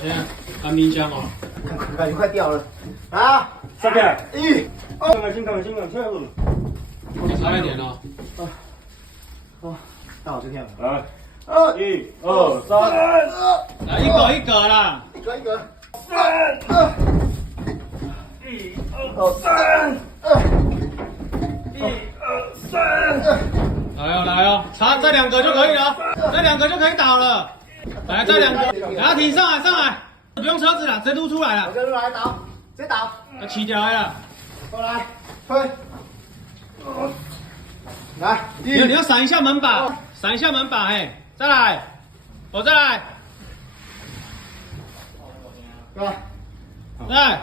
现在按冰箱哦，感觉快掉了。来啊，上来，一，先干，出来了。差一点哦。那我就跳了。来，1、2、3，来一个啦。一个一个。1、2、3，1、2、3。来哦，这两个就可以了，这两个就可以倒了。来，这两个，给它停上来，不用车子了，直接撸出来了。我跟来倒，直接倒。要起掉了。过来，推。来，你要闪一下门把，嘿，再来，我再来，来。来。